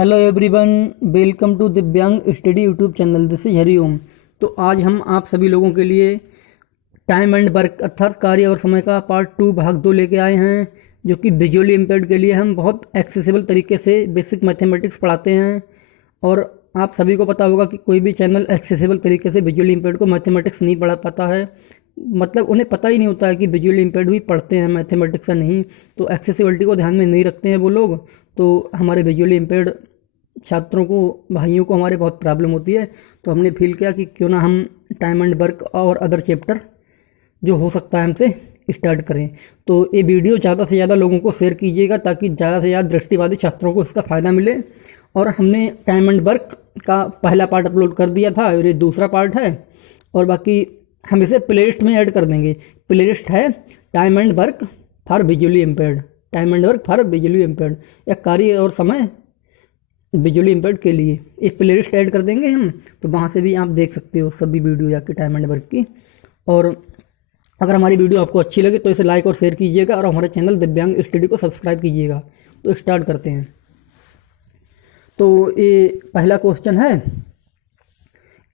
Hello everyone, welcome to दिव्यांग study YouTube channel. This is Hariom. तो आज हम आप सभी लोगों के लिए टाइम एंड वर्क अर्थात कार्य और समय का पार्ट 2 भाग 2 लेके आए हैं, जो कि विजुअली इम्पेयर्ड के लिए हम बहुत एक्सेसिबल तरीके से बेसिक मैथमेटिक्स पढ़ाते हैं। और आप सभी को पता होगा कि कोई भी चैनल एक्सेसिबल तरीके से विजुअली इम्पेयर्ड को मैथमेटिक्स नहीं पढ़ा पाता है। मतलब उन्हें पता ही नहीं होता है कि विजुअली इम्पेयर्ड भी पढ़ते हैं मैथमेटिक्स या नहीं, तो एक्सेसिबिलिटी को ध्यान में नहीं रखते हैं वो लोग। तो हमारे विजुअली इम्पेयर्ड छात्रों को, भाइयों को हमारे बहुत प्रॉब्लम होती है। तो हमने फील किया कि क्यों ना हम टाइम एंड वर्क और अदर चैप्टर जो हो सकता है हमसे स्टार्ट करें। तो ये वीडियो ज़्यादा से ज़्यादा लोगों को शेयर कीजिएगा ताकि ज़्यादा से ज़्यादा दृष्टिबाधित छात्रों को इसका फ़ायदा मिले। और हमने टाइम एंड वर्क का पहला पार्ट अपलोड कर दिया था और ये दूसरा पार्ट है, और बाकी हम इसे प्लेलिस्ट में ऐड कर देंगे। प्लेलिस्ट है time and work for visually impaired, time and work for visually impaired, या कार्य और समय विजुअली इम्पेयर्ड के लिए एक प्लेलिस्ट ऐड कर देंगे हम। तो वहाँ से भी आप देख सकते हो सभी वीडियो जाके टाइम एंड वर्क की। और अगर हमारी वीडियो आपको अच्छी लगे तो इसे लाइक और शेयर कीजिएगा और हमारे चैनल दिव्यांग स्टडी को सब्सक्राइब कीजिएगा। तो स्टार्ट करते हैं। तो ये पहला क्वेश्चन है,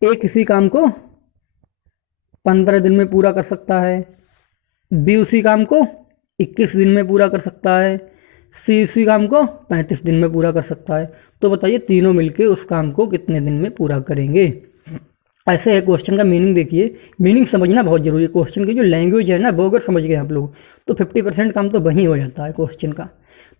ए किसी काम को 15 दिन में पूरा कर सकता है, बी उसी काम को 21 दिन में पूरा कर सकता है, सी उसी काम को 35 दिन में पूरा कर सकता है। तो बताइए तीनों मिलके उस काम को कितने दिन में पूरा करेंगे। ऐसे है क्वेश्चन का मीनिंग। देखिए, मीनिंग समझना बहुत जरूरी है। क्वेश्चन की जो लैंग्वेज है ना, वो अगर समझ गए आप लोग तो 50% काम तो वहीं हो जाता है क्वेश्चन का।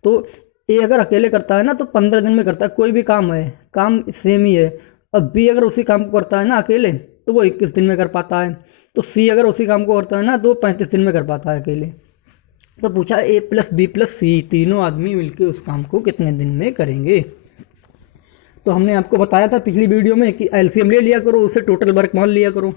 तो ए अगर अकेले करता है ना तो 15 दिन में करता है, कोई भी काम है, काम सेम ही है। अब बी अगर उसी काम को करता है ना अकेले तो वो 21 दिन में कर पाता है। तो सी अगर उसी काम को करता है ना तो 35 दिन में कर पाता है अकेले। तो पूछा ए प्लस बी प्लस सी तीनों आदमी मिलके उस काम को कितने दिन में करेंगे। तो हमने आपको बताया था पिछली वीडियो में कि एलसीएम ले लिया करो, उसे टोटल वर्क मान लिया करो,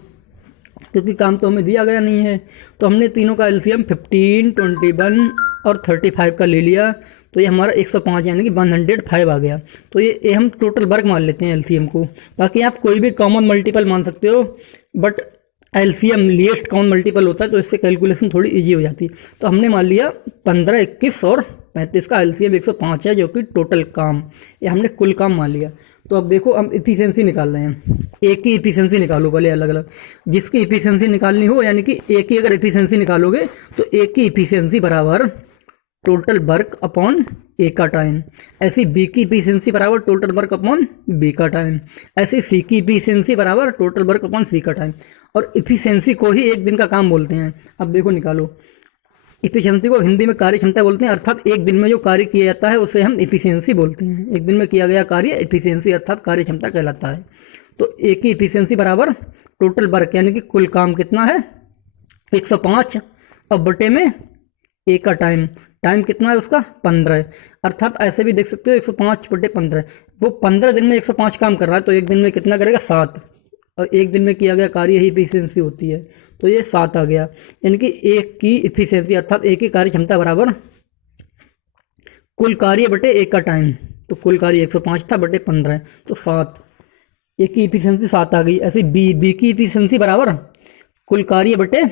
क्योंकि काम तो हमें दिया गया नहीं है। तो हमने तीनों का एलसीएम 15, 21 और 35 का ले लिया। तो ये हमारा 105 यानी कि 105 आ गया। तो ये हम टोटल वर्क मान लेते हैं एलसीएम को। बाकी आप कोई भी कॉमन मल्टीपल मान सकते हो, but LCM least common multiple होता है तो इससे कैलकुलेशन थोड़ी इजी हो जाती है। तो हमने मान लिया 15, 21 और 35 का एलसीएम 105 है, जो कि टोटल काम, ये हमने कुल काम मान लिया। तो अब देखो हम इफिशिएंसी निकाल रहे हैं। एक की इफिशिएंसी निकालो पहले अलग अलग, जिसकी इफिशिएंसी निकालनी हो, यानी कि एक की अगर इफिशिएंसी निकालोगे तो एक की इफिशिएंसी बराबर टोटल वर्क अपॉन ए का टाइम। ऐसी बी की इफिशिएंसी बराबर टोटल वर्क अपॉन बी का टाइम। ऐसी सी की इफिशिएंसी बराबर टोटल वर्क अपॉन सी का टाइम। और इफिशिएंसी को ही एक दिन का काम बोलते हैं। अब देखो निकालो, इफिशिएंसी को हिंदी में कार्य क्षमता बोलते हैं, अर्थात एक दिन में जो कार्य किया जाता है उसे हम इफिशिएंसी बोलते हैं। एक दिन में किया गया कार्य इफिशिएंसी अर्थात कार्य क्षमता कहलाता है। तो एक की इफिशिएंसी बराबर टोटल वर्क यानी कि कुल काम कितना है 105, अब बटे में ए का टाइम, टाइम कितना है उसका 15 है। अर्थात ऐसे भी देख सकते हो 105 बटे 15, वो 15 दिन में 105 काम कर रहा है तो एक दिन में कितना करेगा 7, और एक दिन में किया गया कार्य ही इफिशिएंसी होती है। तो ये 7 आ गया, यानी कि एक की इफिशिएंसी अर्थात एक की कार्य क्षमता बराबर कुल कार्य बटे एक का टाइम। तो कुल कार्य 105 था बटे 15 तो 7, एक की इफिशिएंसी 7 आ गई। ऐसे बी की इफिशिएंसी बराबर कुल कार्य बटे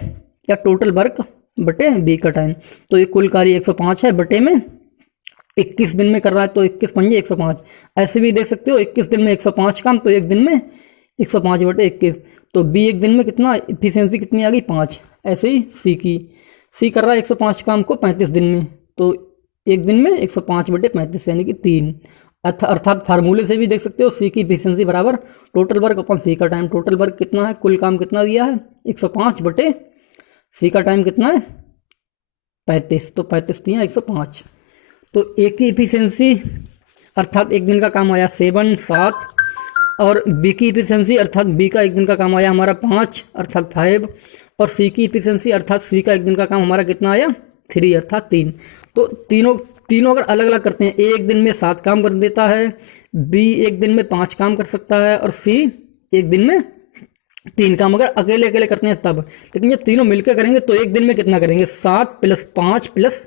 या टोटल वर्क बटे बी का टाइम। तो ये कुल कार्य 105 है बटे में 21 दिन में कर रहा है तो 21 पंजे 105। ऐसे भी देख सकते हो 21 दिन में 105 काम, तो एक दिन में 105 बटे 21। तो बी एक दिन में कितना इफिशिएंसी कितनी आ गई 5। ऐसे ही सी कर रहा है 105 काम को 35 दिन में, तो एक दिन में 105 बटे 35 यानी कि 3। अर्थात फार्मूले से भी देख सकते हो सी की इफिशिएंसी बराबर टोटल वर्क अपॉन सी का टाइम। टोटल वर्क कितना है, कुल काम कितना दिया है 105 बटे सी का टाइम कितना है 35, तो 35 दिया 105। तो ए की इफिशिएंसी अर्थात एक दिन का काम आया 7, और बी की इफिशिएंसी अर्थात बी का एक दिन का काम आया हमारा 5 अर्थात 5, और सी की इफिशिएंसी अर्थात सी का एक दिन का काम हमारा कितना आया 3 अर्थात 3। तो तीनों अगर अलग अलग करते हैं, ए एक दिन में 7 काम कर देता है, बी एक दिन में 5 काम कर सकता है, और सी एक दिन में 3 काम अगर अकेले अकेले करते हैं तब। लेकिन जब तीनों मिलकर करेंगे तो एक दिन में कितना करेंगे 7 + 5 +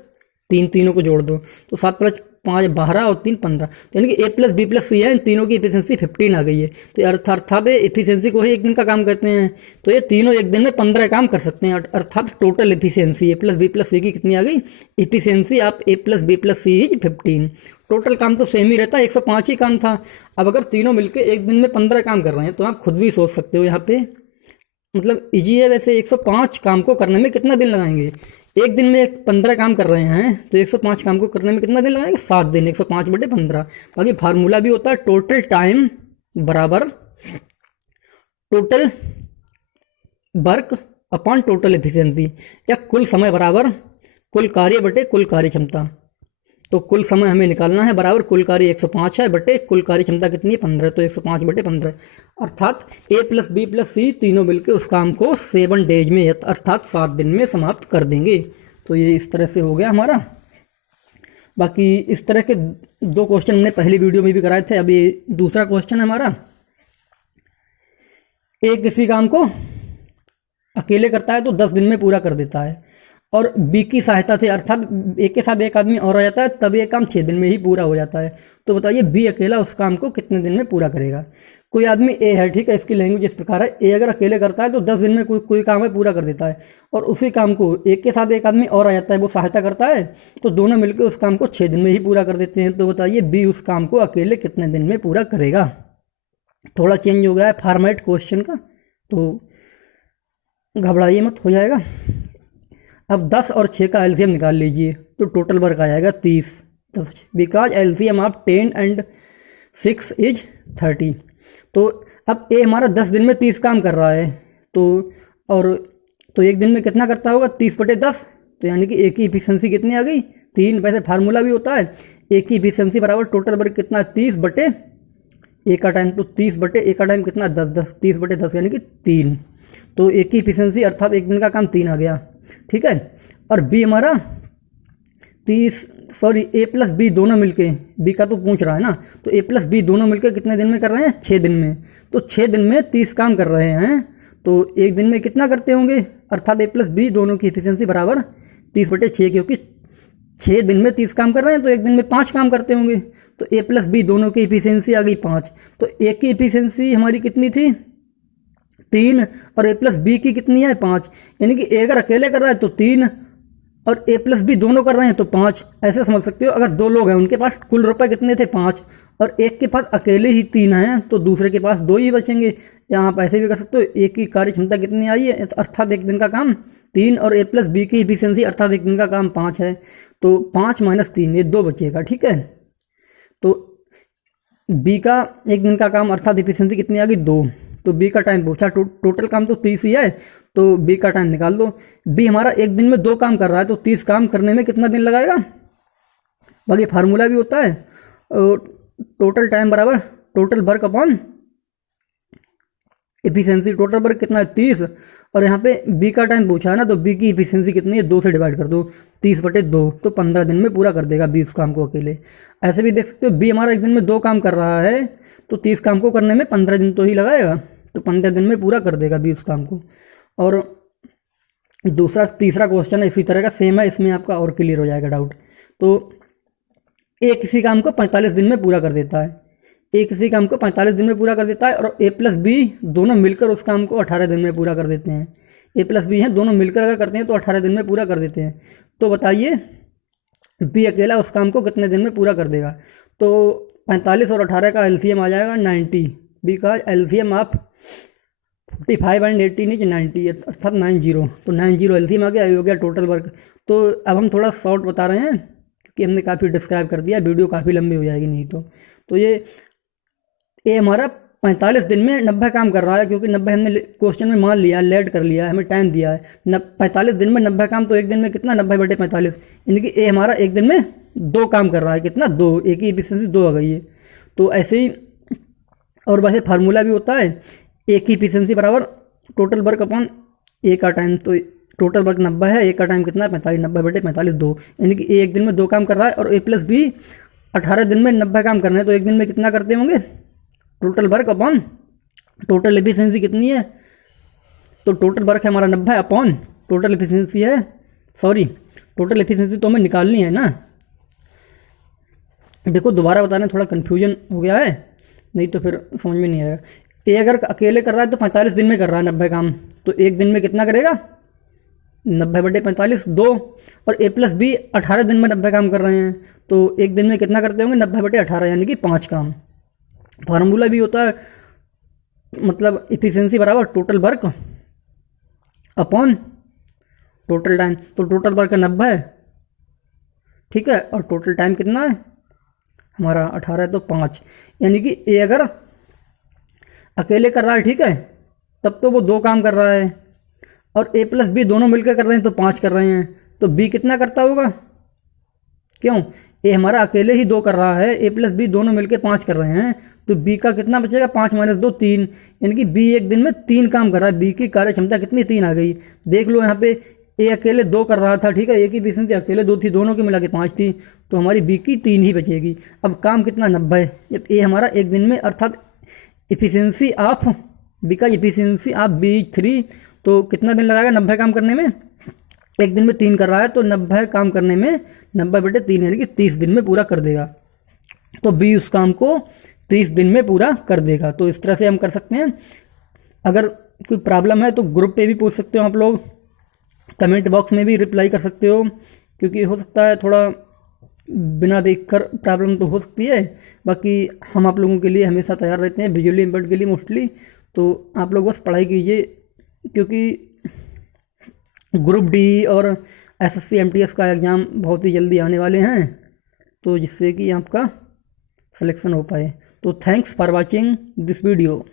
3, तीनों को जोड़ दो तो 7 + 5 12 और 3 15, तो यानी कि A+B+C है, इन तीनों की एफिशिएंसी 15 आ गई है। तो अर्थात एफिशिएंसी को ही एक दिन का काम करते हैं, तो ये तीनों एक दिन में 15 काम कर सकते हैं। अर्थात टोटल एफिशिएंसी A+B+C की कितनी आ गई, एफिशिएंसी आप A+B+C इज 15। टोटल काम तो सेम ही रहता है, 105 ही काम था। अब अगर तीनों मिलकर एक दिन में 15 काम कर रहे हैं तो आप खुद भी सोच सकते हो यहाँ पे, मतलब इजी है वैसे। 105 काम को करने में कितना दिन लगाएंगे, एक दिन में 15 काम कर रहे हैं तो 105 काम को करने में कितना दिन लगाएंगे, 7 दिन। 105/15। बाकी फार्मूला भी होता है टोटल टाइम बराबर total work upon total efficiency, या कुल समय बराबर कुल कार्य बटे कुल कार्य क्षमता। तो कुल समय हमें निकालना है बराबर कुल कार्य 105 है बटे कुल कार्य क्षमता कितनी है 15, तो 105/15। अर्थात A+B+C तीनों मिलकर उस काम को 7 डेज में अर्थात 7 दिन में समाप्त कर देंगे। तो ये इस तरह से हो गया हमारा। बाकी इस तरह के 2 क्वेश्चन हमने पहली वीडियो में भी कराए थे। अब ये दूसरा क्वेश्चन है हमारा। A किसी काम को अकेले करता है तो 10 दिन में पूरा कर देता है, और बी की सहायता से अर्थात एक के साथ एक आदमी और आ जाता है तब ये काम 6 दिन में ही पूरा हो जाता है। तो बताइए बी अकेला उस काम को कितने दिन में पूरा करेगा। कोई आदमी ए है, ठीक है, इसकी लैंग्वेज इस प्रकार है। ए अगर अकेले करता है तो 10 दिन में कोई काम है पूरा कर देता है, और उसी काम को एक के साथ एक आदमी और आ जाता है, वो सहायता करता है, तो दोनों मिलकर उस काम को 6 दिन में ही पूरा कर देते हैं। तो बताइए बी उस काम को अकेले कितने दिन में पूरा करेगा। थोड़ा चेंज हो गया है फॉर्मेट क्वेश्चन का, तो घबराइए मत, हो जाएगा। अब 10 और 6 का एलसीएम निकाल लीजिए, तो टोटल वर्क आ जाएगा 30। Because LCM of 10 and 6 is 30। तो अब ए हमारा 10 दिन में 30 काम कर रहा है, तो एक दिन में कितना करता होगा 30/10, तो यानी कि ए की इफिशिएंसी कितनी आ गई 3। वैसे फार्मूला भी होता है ए की इफिशिएंसी बराबर टोटल वर्क कितना 30/ए का टाइम, तो 30/ए का टाइम कितना 10 30/10 यानी कि 3। तो ए की इफिशिएंसी अर्थात एक दिन का काम 3 आ गया, ठीक है। और बी हमारा A+B दोनों मिलके, बी का तो पूछ रहा है ना, तो A+B दोनों मिलकर कितने दिन में कर रहे हैं 6 दिन में। तो 6 दिन में 30 काम कर रहे हैं, तो एक दिन में कितना करते होंगे, अर्थात A+B दोनों की एफिशिएंसी बराबर 30/6, क्योंकि 6 दिन में 30 काम कर रहे हैं तो एक दिन में 5 काम करते होंगे। तो A+B दोनों की एफिशिएंसी आ गई 5। तो ए की एफिशिएंसी हमारी कितनी थी 3, और A+B की कितनी है 5, यानी कि ए अगर अकेले कर रहा है तो 3 और A+B दोनों कर रहे हैं तो 5। ऐसे समझ सकते हो, अगर 2 लोग हैं उनके पास कुल रुपए कितने थे 5, और एक के पास अकेले ही 3 हैं तो दूसरे के पास 2 ही बचेंगे। या आप ऐसे भी कर सकते हो, एक की कार्य क्षमता कितनी आई है अर्थात एक दिन का काम 3, और A+B की एफिशिएंसी अर्थात एक दिन का काम 5 है, तो 5 - 3 ये 2 बचेगा, ठीक है। तो बी का एक दिन का काम अर्थात एफिशिएंसी कितनी आ गई 2। तो बी का टाइम पूछा, टोटल काम तो 30 ही है, तो बी का टाइम निकाल दो। बी हमारा एक दिन में 2 काम कर रहा है, तो 30 काम करने में कितना दिन लगाएगा। बाकी फार्मूला भी होता है टोटल टाइम बराबर total work upon efficiency. Total work कितना है 30, और यहाँ पे बी का टाइम पूछा है ना, तो बी की एफिशिएंसी कितनी है 2 से डिवाइड कर दो, 30/2, तो 15 दिन में पूरा कर देगा बी उस काम को अकेले। ऐसे भी देख सकते हो, बी हमारा एक दिन में 2 काम कर रहा है, तो 30 काम को करने में 15 दिन तो ही लगाएगा, तो 15 दिन में पूरा कर देगा बी उस काम को। और तीसरा क्वेश्चन है इसी तरह का, सेम है, इसमें आपका और क्लियर हो जाएगा डाउट। तो ए किसी काम को 45 दिन में पूरा कर देता है, ए किसी काम को 45 दिन में पूरा कर देता है, और A+B दोनों मिलकर उस काम को 18 दिन में पूरा कर देते हैं। A+B हैं, दोनों मिलकर अगर करते हैं तो 18 दिन में पूरा कर देते हैं। तो बताइए बी अकेला उस काम को कितने दिन में पूरा कर देगा। तो 45 और 18 का एलसीएम आ जाएगा 90, बी का एलसीएम ऑफ 45 एंड 18 इज 90 अर्थात 90, तो 90 एलसीएम आ गया, ये हो गया टोटल वर्क। तो अब हम थोड़ा शॉर्ट बता रहे हैं कि हमने काफ़ी डिस्क्राइब कर दिया, वीडियो काफ़ी लंबी हो जाएगी नहीं तो ये ए हमारा 45 दिन में 90 काम कर रहा है, क्योंकि 90 हमने क्वेश्चन में मान लिया, लेट कर लिया, हमें टाइम दिया है 45 दिन में 90 काम, तो एक दिन में कितना 90/45, यानी कि ए हमारा एक दिन में 2 काम कर रहा है, कितना 2, ए की एफिशिएंसी 2 आ गई है। तो ऐसे ही और वैसे फार्मूला भी होता है ए की एफिशिएंसी बराबर टोटल वर्क अपॉन ए का टाइम, तो टोटल वर्क 90 है, ए का टाइम कितना है 45, 90/45 2, यानी कि ए एक दिन में 2 काम कर रहा है, और A+B 18 दिन में 90 काम करना है, तो एक दिन में कितना करते होंगे total work upon total efficiency कितनी है, तो टोटल वर्क है हमारा 90 अपॉन टोटल एफिशिएंसी है, टोटल एफिशिएंसी तो हमें निकालनी है ना, देखो दोबारा बताने थोड़ा कन्फ्यूजन हो गया है, नहीं तो फिर समझ में नहीं आएगा। ए अगर अकेले कर रहा है तो 45 दिन में कर रहा है 90 काम, तो एक दिन में कितना करेगा? 90/45 2। और ए प्लस बी 18 दिन में 90 काम कर रहे हैं, तो एक दिन में कितना करते होंगे? 90/18 यानी कि 5 काम। फार्मूला भी होता है मतलब इफिशिएंसी बराबर total work upon total time. तो टोटल वर्क 90 है, ठीक है, और टोटल टाइम कितना है हमारा? 18 है, तो 5। यानी कि ए अगर अकेले कर रहा है, ठीक है, तब तो वो 2 काम कर रहा है, और ए प्लस बी दोनों मिलकर कर रहे हैं तो 5 कर रहे हैं। तो बी कितना करता होगा? क्यों? ए हमारा अकेले ही 2 कर रहा है, ए प्लस बी दोनों मिलकर 5 कर रहे हैं, तो बी का कितना बचेगा? 5 - 2 3। यानी कि बी एक दिन में 3 काम कर रहा है। बी की कार्य क्षमता कितनी? 3 आ गई। देख लो यहाँ पे ए अकेले 2 कर रहा था, ठीक है, ए की एफिशिएंसी अकेले 2 थी, दोनों की मिला के 5 थी, तो हमारी बी की 3 ही बचेगी। अब काम कितना? 90। जब ए हमारा एक दिन में अर्थात इफिशिएंसी ऑफ बी का इफिशिएंसी ऑफ बी 3, तो कितना दिन लगाएगा 90 काम करने में? एक दिन में 3 कर रहा है, तो 90 काम करने में 90/3 यानी कि 30 दिन में पूरा कर देगा। तो बी उस काम को 30 दिन में पूरा कर देगा। तो इस तरह से हम कर सकते हैं। अगर कोई प्रॉब्लम है तो ग्रुप पे भी पूछ सकते हो आप लोग, कमेंट बॉक्स में भी रिप्लाई कर सकते हो, क्योंकि हो सकता है थोड़ा बिना देखकर प्रॉब्लम तो हो सकती है। बाकी हम आप लोगों के लिए हमेशा तैयार रहते हैं, विजुअली इम्पेयर्ड के लिए मोस्टली। तो आप लोग बस पढ़ाई कीजिए, क्योंकि ग्रुप डी और एसएससी एमटीएस का एग्ज़ाम बहुत ही जल्दी आने वाले हैं, तो जिससे कि आपका सिलेक्शन हो पाए। तो thanks for watching this video.